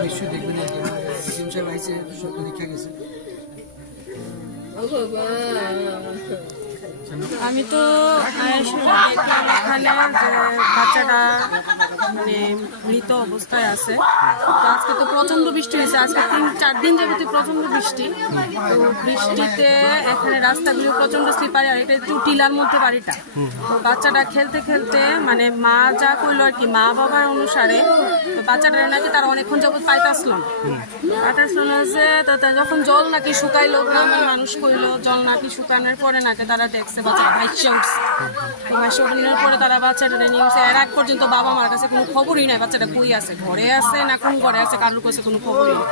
নিশ্চয়ই দেখবেন সিম সাহেব আইসে সব পরীক্ষা গেছে আমি তো দেখলাম ওখানে যে মানে মৃত অবস্থায় আছে। তো আজকে তো প্রচণ্ড বৃষ্টি হয়েছে। আজকে তিন, চার দিন যাবত প্রচণ্ড বৃষ্টি। তো বৃষ্টিতে এখানে রাস্তাগুলো প্রচণ্ড স্লিপারি আর এটা একটু টিলার মধ্যে বাড়িটা। তো বাচ্চাটা খেলতে খেলতে মানে মা যা করল আর কি, মা বাবার অনুসারে তো বাচ্চাটা নাকি তার অনেকক্ষণ যাবত পাইতাসলো না। না যে তো যখন জল নাকি শুকাইলো, গ্রামের মানুষ কইলো, জল নাকি শুকানোর পরে নাকি তারা দেখছে বাচ্চাটা ভাইসে উঠছে। ভাইসে উঠানোর পরে তারা বাচ্চাটা নিয়ে উঠছে। এর পর্যন্ত বাবা মার কাছে কোনো খবরই নাই, বাচ্চাটা কই আছে? ঘরে আছে না কোন ঘরে আছে? কারোর কাছে কোনো খবরই নেই।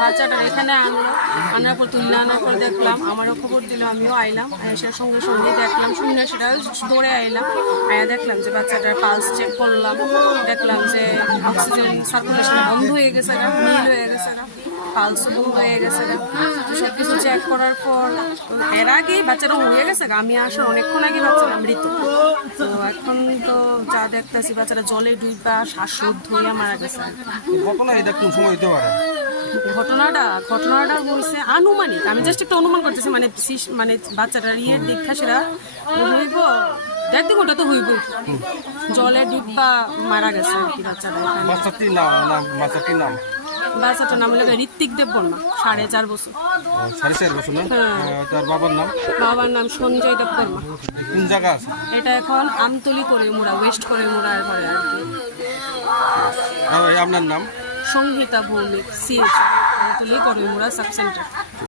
বাচ্চাটা এখানে আনলো, আনার পর তুললে, আনার পর দেখলাম, আমারও খবর দিল, আমিও আইলাম এসে সঙ্গে সঙ্গে দেখলাম, শুনে সেটা দৌড়ে আইলাম, আয়া দেখলাম যে বাচ্চাটার পালস চেক করলাম, দেখলাম যে অক্সিজেন সার্কুলেশন বন্ধ হয়ে গেছে না নীল হয়ে গেছে না। পালসও বন্ধ হয়ে গেছে সব কিছু চেক করার পর এর আগেই বাচ্চাটা হয়ে গেছে। আমি আসার অনেকক্ষণ আগে বাচ্চাটা মৃত। তো এখন তো যা দেখতেছি বাচ্চাটা জলে ডুববা শ্বাসরোধ হইয়া মারা গেছে। ঘটনা এটা কোন সময় হইতে পারে? ঘটনাটা ঘটনাটা হয়েছে আনুমানিক। আমি জাস্ট একটু অনুমান করতেছি মানে মানে বাচ্চাটার ইয়ের দীক্ষা সেটা হইব? দেড় দিন ওটা তো হইব। জলে ডিব্বা মারা গেছে বাচ্চাটা। বাচ্চাটির নাম বাচ্চাটির নাম? বাচ্চাটার নাম হলো ঋত্বিক দেব বর্মা সাড়ে চার বছর। সাড়ে চার বছর না? হ্যাঁ। তার বাবার নাম? বাবার নাম সঞ্জয় দেব বর্মা। কোন জায়গা আছে? এটা এখন আমতলি করে মোড়া ওয়েস্ট করে মোড়ার করে আর কি। আপনার নাম? সংহিতা ভৌমিক সিএচ আমতলি করে মোড়া সাব সেন্টার।